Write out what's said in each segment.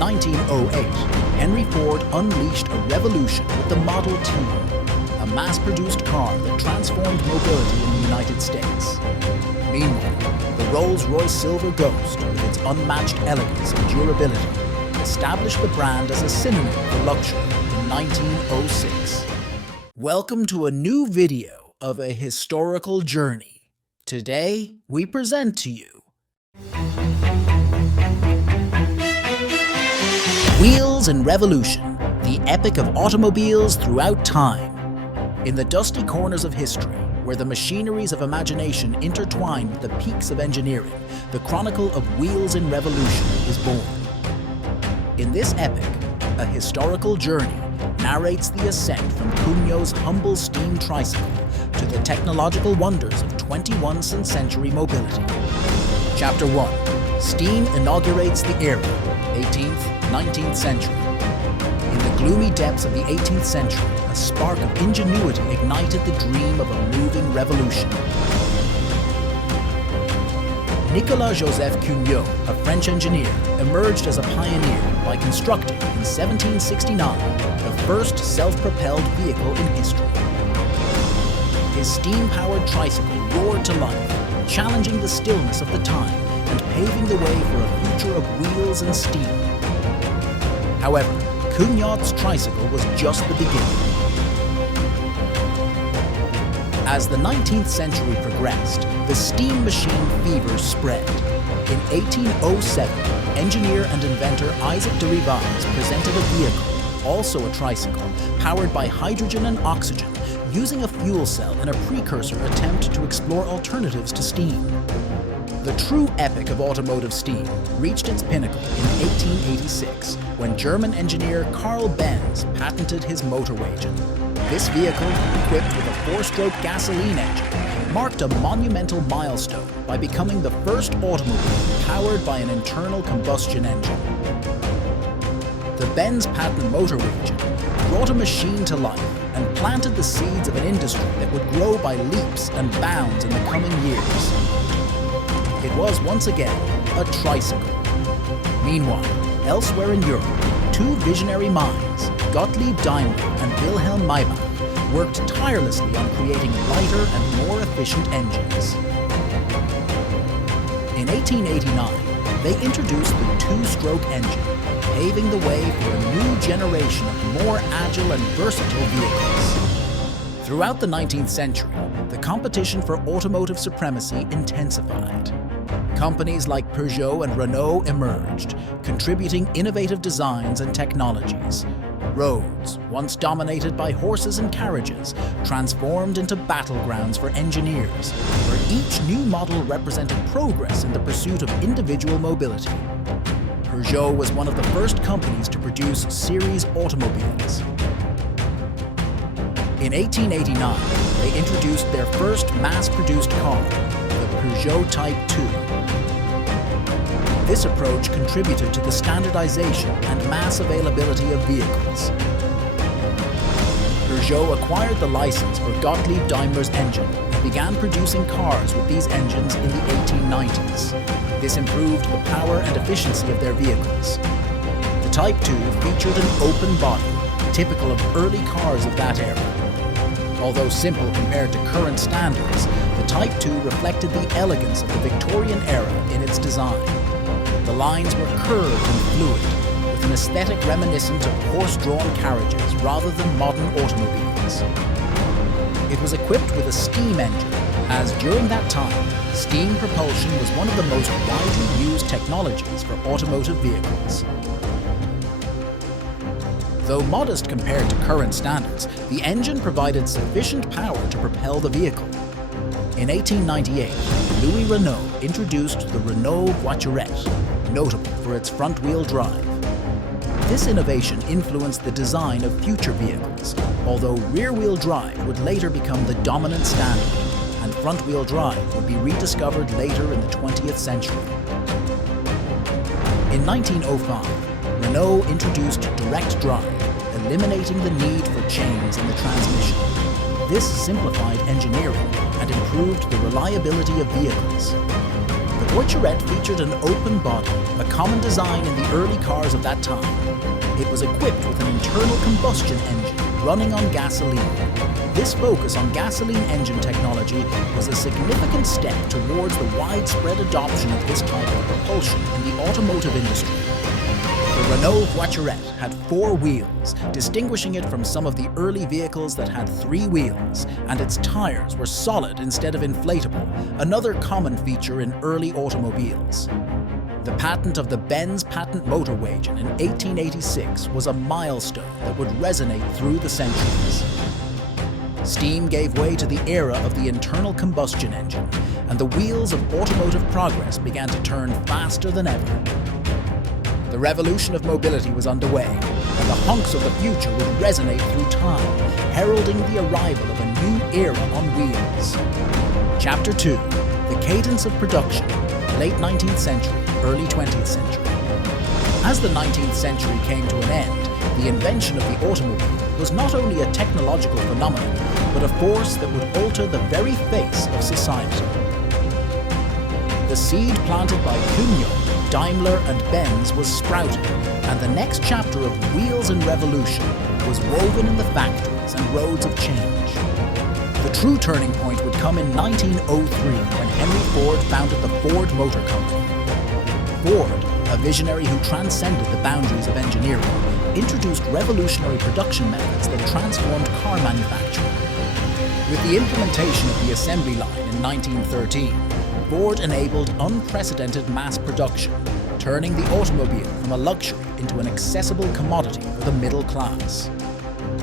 1908, Henry Ford unleashed a revolution with the Model T, a mass-produced car that transformed mobility in the United States. Meanwhile, the Rolls-Royce Silver Ghost, with its unmatched elegance and durability, established the brand as a synonym for luxury in 1906. Welcome to a new video of A Historical Journey. Today, we present to you Wheels in Revolution, the epic of automobiles throughout time. In the dusty corners of history, where the machineries of imagination intertwine with the peaks of engineering, the chronicle of Wheels in Revolution is born. In this epic, A Historical Journey narrates the ascent from Cugnot's humble steam tricycle to the technological wonders of 21st century mobility. Chapter 1. Steam inaugurates the era, 18th, 19th century. In the gloomy depths of the 18th century, a spark of ingenuity ignited the dream of a moving revolution. Nicolas-Joseph Cugnot, a French engineer, emerged as a pioneer by constructing, in 1769, the first self-propelled vehicle in history. His steam-powered tricycle roared to life, challenging the stillness of the time and paving the way for a future of wheels and steam. However, Cugnot's tricycle was just the beginning. As the 19th century progressed, the steam machine fever spread. In 1807, engineer and inventor Isaac de Rivaz presented a vehicle, also a tricycle, powered by hydrogen and oxygen, using a fuel cell in a precursor attempt to explore alternatives to steam. The true epic of automotive steam reached its pinnacle in 1886, when German engineer Carl Benz patented his motorwagen. This vehicle, equipped with a 4-stroke gasoline engine, marked a monumental milestone by becoming the first automobile powered by an internal combustion engine. The Benz patent motorwagen brought a machine to life and planted the seeds of an industry that would grow by leaps and bounds in the coming years. It was once again a tricycle. Meanwhile, elsewhere in Europe, two visionary minds, Gottlieb Daimler and Wilhelm Maybach, worked tirelessly on creating lighter and more efficient engines. In 1889, they introduced the 2-stroke engine, paving the way for a new generation of more agile and versatile vehicles. Throughout the 19th century, the competition for automotive supremacy intensified. Companies like Peugeot and Renault emerged, contributing innovative designs and technologies. Roads, once dominated by horses and carriages, transformed into battlegrounds for engineers, where each new model represented progress in the pursuit of individual mobility. Peugeot was one of the first companies to produce series automobiles. In 1889, they introduced their first mass-produced car, the Peugeot Type 2. This approach contributed to the standardization and mass availability of vehicles. Peugeot acquired the license for Gottlieb Daimler's engine and began producing cars with these engines in the 1890s. This improved the power and efficiency of their vehicles. The Type 2 featured an open body, typical of early cars of that era. Although simple compared to current standards, the Type 2 reflected the elegance of the Victorian era in its design. The lines were curved and fluid, with an aesthetic reminiscent of horse-drawn carriages rather than modern automobiles. It was equipped with a steam engine, as during that time, steam propulsion was one of the most widely used technologies for automotive vehicles. Though modest compared to current standards, the engine provided sufficient power to propel the vehicle. In 1898, Louis Renault introduced the Renault Voiturette, notable for its front-wheel drive. This innovation influenced the design of future vehicles, although rear-wheel drive would later become the dominant standard, and front-wheel drive would be rediscovered later in the 20th century. In 1905, Renault introduced direct drive, eliminating the need for chains in the transmission. This simplified engineering and improved the reliability of vehicles. The Voiturette featured an open body, a common design in the early cars of that time. It was equipped with an internal combustion engine running on gasoline. This focus on gasoline engine technology was a significant step towards the widespread adoption of this type of propulsion in the automotive industry. The Renault Voiturette had 4 wheels, distinguishing it from some of the early vehicles that had 3 wheels, and its tires were solid instead of inflatable, another common feature in early automobiles. The patent of the Benz patent motor wagon in 1886 was a milestone that would resonate through the centuries. Steam gave way to the era of the internal combustion engine, and the wheels of automotive progress began to turn faster than ever. The revolution of mobility was underway, and the honks of the future would resonate through time, heralding the arrival of a new era on wheels. Chapter 2. The Cadence of Production, Late 19th Century, Early 20th Century. As the 19th century came to an end, the invention of the automobile was not only a technological phenomenon, but a force that would alter the very face of society. The seed planted by Cugnot, Daimler and Benz was sprouting, and the next chapter of wheels and revolution was woven in the factories and roads of change. The true turning point would come in 1903 when Henry Ford founded the Ford Motor Company. Ford, a visionary who transcended the boundaries of engineering, introduced revolutionary production methods that transformed car manufacturing. With the implementation of the assembly line in 1913, Ford enabled unprecedented mass production, turning the automobile from a luxury into an accessible commodity for the middle class.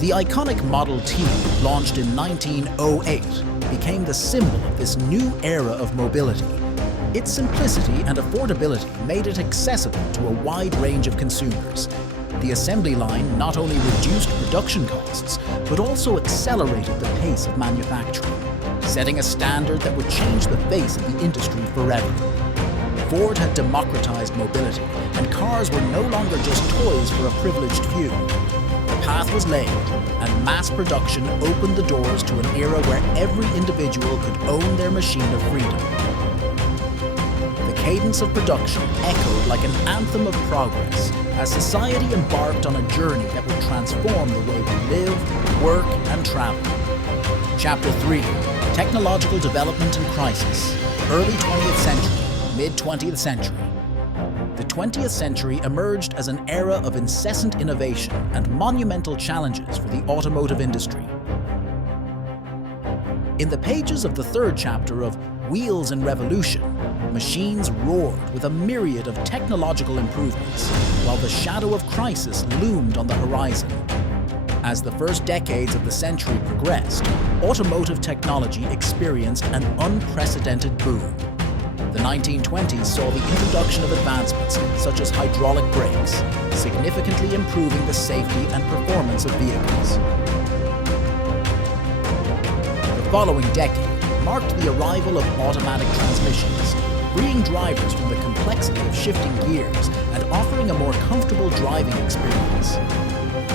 The iconic Model T, launched in 1908, became the symbol of this new era of mobility. Its simplicity and affordability made it accessible to a wide range of consumers. The assembly line not only reduced production costs, but also accelerated the pace of manufacturing, setting a standard that would change the face of the industry forever. Ford had democratized mobility, and cars were no longer just toys for a privileged few. The path was laid, and mass production opened the doors to an era where every individual could own their machine of freedom. The cadence of production echoed like an anthem of progress as society embarked on a journey that would transform the way we live, work, and travel. Chapter 3. Technological Development and Crisis, Early 20th Century, Mid-20th Century. The 20th century emerged as an era of incessant innovation and monumental challenges for the automotive industry. In the pages of the 3rd chapter of Wheels and Revolution, machines roared with a myriad of technological improvements, while the shadow of crisis loomed on the horizon. As the first decades of the century progressed, automotive technology experienced an unprecedented boom. The 1920s saw the introduction of advancements such as hydraulic brakes, significantly improving the safety and performance of vehicles. The following decade marked the arrival of automatic transmissions, freeing drivers from the complexity of shifting gears and offering a more comfortable driving experience.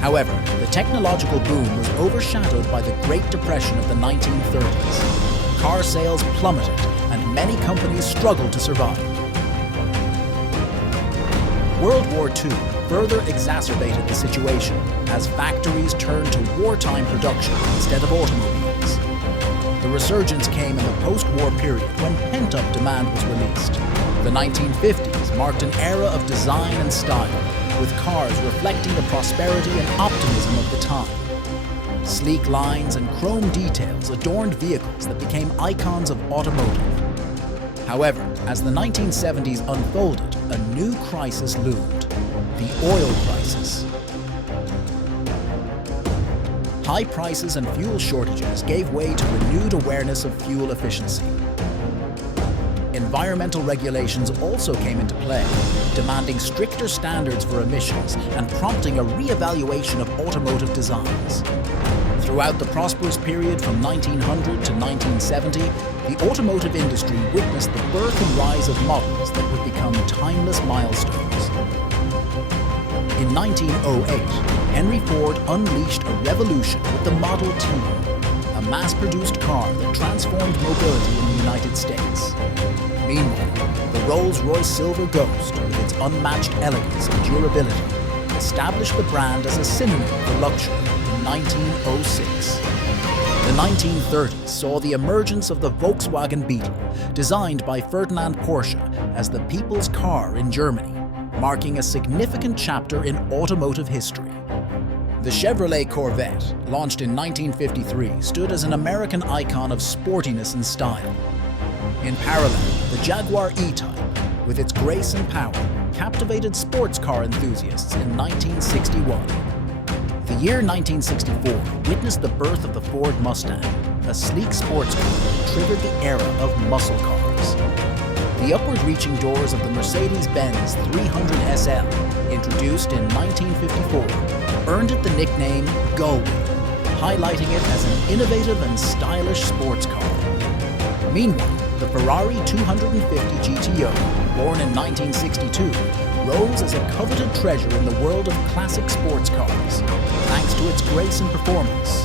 However, the technological boom was overshadowed by the Great Depression of the 1930s. Car sales plummeted, and many companies struggled to survive. World War II further exacerbated the situation as factories turned to wartime production instead of automobiles. The resurgence came in the post-war period when pent-up demand was released. The 1950s marked an era of design and style, with cars reflecting the prosperity and optimism of the time. Sleek lines and chrome details adorned vehicles that became icons of automotive. However, as the 1970s unfolded, a new crisis loomed: the oil crisis. High prices and fuel shortages gave way to renewed awareness of fuel efficiency. Environmental regulations also came into play, demanding stricter standards for emissions and prompting a re-evaluation of automotive designs. Throughout the prosperous period from 1900 to 1970, the automotive industry witnessed the birth and rise of models that would become timeless milestones. In 1908, Henry Ford unleashed a revolution with the Model T, a mass-produced car that transformed mobility in the United States. Meanwhile, the Rolls-Royce Silver Ghost, with its unmatched elegance and durability, established the brand as a synonym for luxury in 1906. The 1930s saw the emergence of the Volkswagen Beetle, designed by Ferdinand Porsche as the people's car in Germany, marking a significant chapter in automotive history. The Chevrolet Corvette, launched in 1953, stood as an American icon of sportiness and style. In parallel, the Jaguar E-Type, with its grace and power, captivated sports car enthusiasts in 1961. The year 1964 witnessed the birth of the Ford Mustang, a sleek sports car that triggered the era of muscle cars. The upward-reaching doors of the Mercedes-Benz 300 SL, introduced in 1954, earned it the nickname Gullwing, highlighting it as an innovative and stylish sports car. Meanwhile, the Ferrari 250 GTO, born in 1962, rose as a coveted treasure in the world of classic sports cars, thanks to its grace and performance.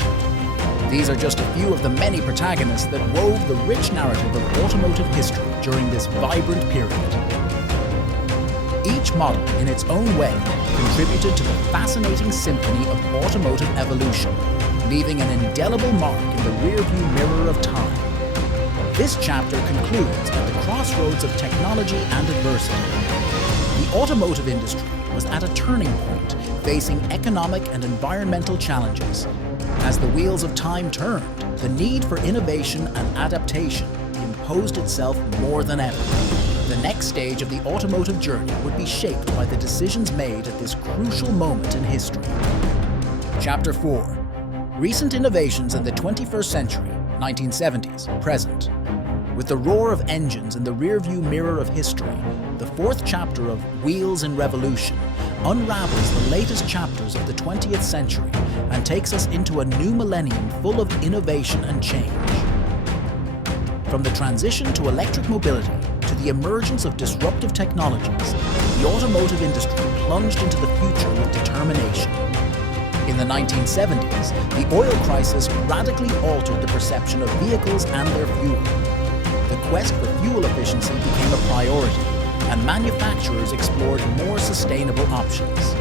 These are just a few of the many protagonists that wove the rich narrative of automotive history during this vibrant period. Each model, in its own way, contributed to the fascinating symphony of automotive evolution, leaving an indelible mark in the rearview mirror of time. This chapter concludes at the crossroads of technology and adversity. The automotive industry was at a turning point, facing economic and environmental challenges. As the wheels of time turned, the need for innovation and adaptation imposed itself more than ever. The next stage of the automotive journey would be shaped by the decisions made at this crucial moment in history. Chapter 4. Recent innovations in the 21st century, 1970s, present. With the roar of engines in the rearview mirror of history, the fourth chapter of Wheels in Revolution unravels the latest chapters of the 20th century and takes us into a new millennium full of innovation and change. From the transition to electric mobility to the emergence of disruptive technologies, the automotive industry plunged into the future with determination. In the 1970s, the oil crisis radically altered the perception of vehicles and their fuel. The quest for fuel efficiency became a priority, and manufacturers explored more sustainable options.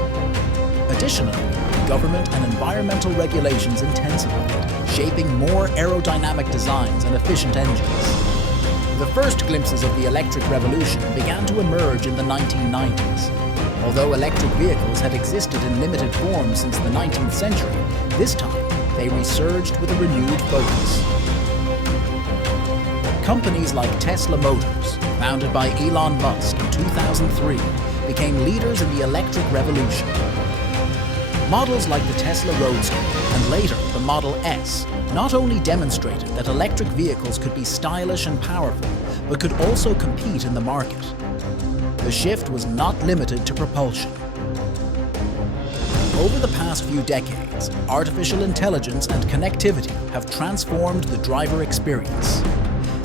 Additionally, government and environmental regulations intensified, shaping more aerodynamic designs and efficient engines. The first glimpses of the electric revolution began to emerge in the 1990s. Although electric vehicles had existed in limited form since the 19th century, this time they resurged with a renewed focus. Companies like Tesla Motors, founded by Elon Musk in 2003, became leaders in the electric revolution. Models like the Tesla Roadster and later the Model S not only demonstrated that electric vehicles could be stylish and powerful, but could also compete in the market. The shift was not limited to propulsion. Over the past few decades, artificial intelligence and connectivity have transformed the driver experience.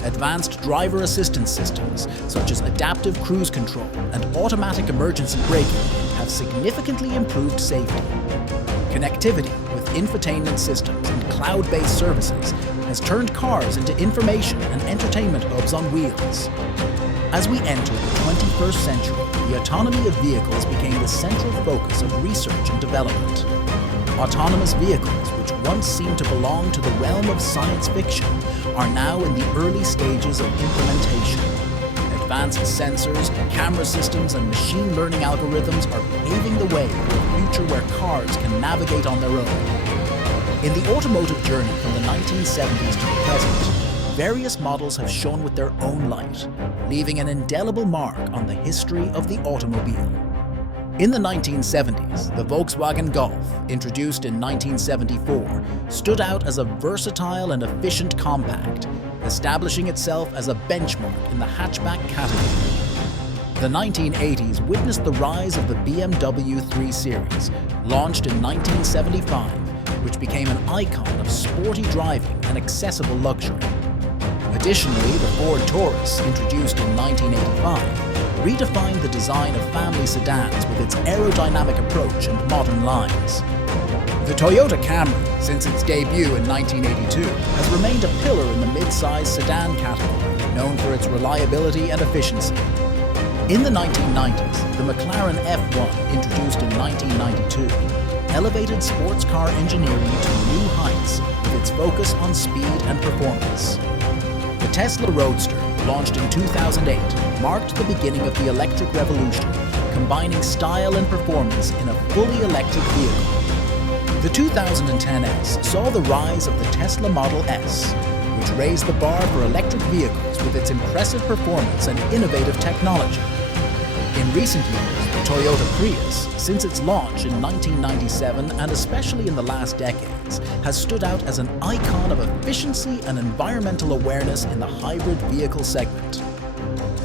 Advanced driver assistance systems, such as adaptive cruise control and automatic emergency braking, have significantly improved safety. Connectivity with infotainment systems and cloud-based services has turned cars into information and entertainment hubs on wheels. As we enter the 21st century, the autonomy of vehicles became the central focus of research and development. Autonomous vehicles, which once seemed to belong to the realm of science fiction, are now in the early stages of implementation. Advanced sensors, camera systems, and machine learning algorithms are paving the way for a future where cars can navigate on their own. In the automotive journey from the 1970s to the present, various models have shone with their own light, leaving an indelible mark on the history of the automobile. In the 1970s, the Volkswagen Golf, introduced in 1974, stood out as a versatile and efficient compact, establishing itself as a benchmark in the hatchback category. The 1980s witnessed the rise of the BMW 3 Series, launched in 1975, which became an icon of sporty driving and accessible luxury. Additionally, the Ford Taurus, introduced in 1985, redefined the design of family sedans with its aerodynamic approach and modern lines. The Toyota Camry, since its debut in 1982, has remained a pillar in the mid-size sedan category, known for its reliability and efficiency. In the 1990s, the McLaren F1, introduced in 1992, elevated sports car engineering to new heights with its focus on speed and performance. The Tesla Roadster, launched in 2008, marked the beginning of the electric revolution, combining style and performance in a fully electric vehicle. The 2010S saw the rise of the Tesla Model S, which raised the bar for electric vehicles with its impressive performance and innovative technology. In recent years, the Toyota Prius, since its launch in 1997 and especially in the last decades, has stood out as an icon of efficiency and environmental awareness in the hybrid vehicle segment.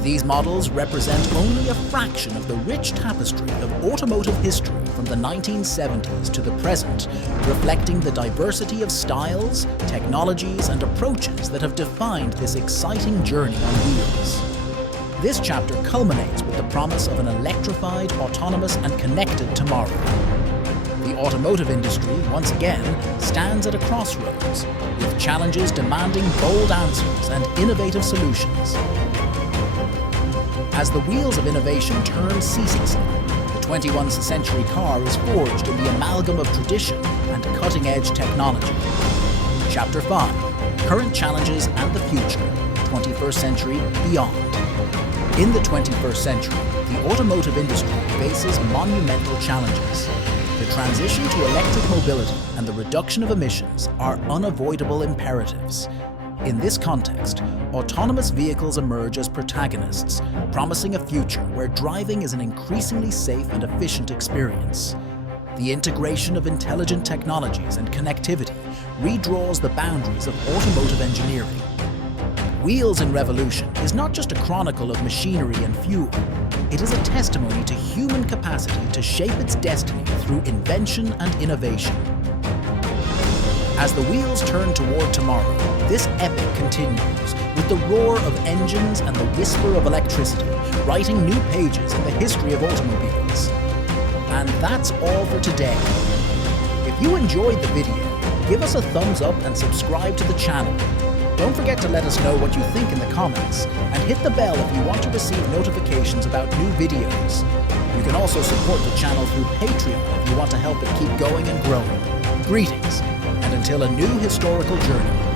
These models represent only a fraction of the rich tapestry of automotive history from the 1970s to the present, reflecting the diversity of styles, technologies, and approaches that have defined this exciting journey on wheels. This chapter culminates with the promise of an electrified, autonomous, and connected tomorrow. The automotive industry, once again, stands at a crossroads, with challenges demanding bold answers and innovative solutions. As the wheels of innovation turn ceaselessly, the 21st century car is forged in the amalgam of tradition and cutting-edge technology. Chapter 5: Current Challenges and the Future, 21st Century Beyond. In the 21st century, the automotive industry faces monumental challenges. The transition to electric mobility and the reduction of emissions are unavoidable imperatives. In this context, autonomous vehicles emerge as protagonists, promising a future where driving is an increasingly safe and efficient experience. The integration of intelligent technologies and connectivity redraws the boundaries of automotive engineering. Wheels in Revolution is not just a chronicle of machinery and fuel. It is a testimony to human capacity to shape its destiny through invention and innovation. As the wheels turn toward tomorrow, this epic continues, with the roar of engines and the whisper of electricity, writing new pages in the history of automobiles. And that's all for today. If you enjoyed the video, give us a thumbs up and subscribe to the channel. Don't forget to let us know what you think in the comments, and hit the bell if you want to receive notifications about new videos. You can also support the channel through Patreon if you want to help it keep going and growing. Greetings, and until a new historical journey.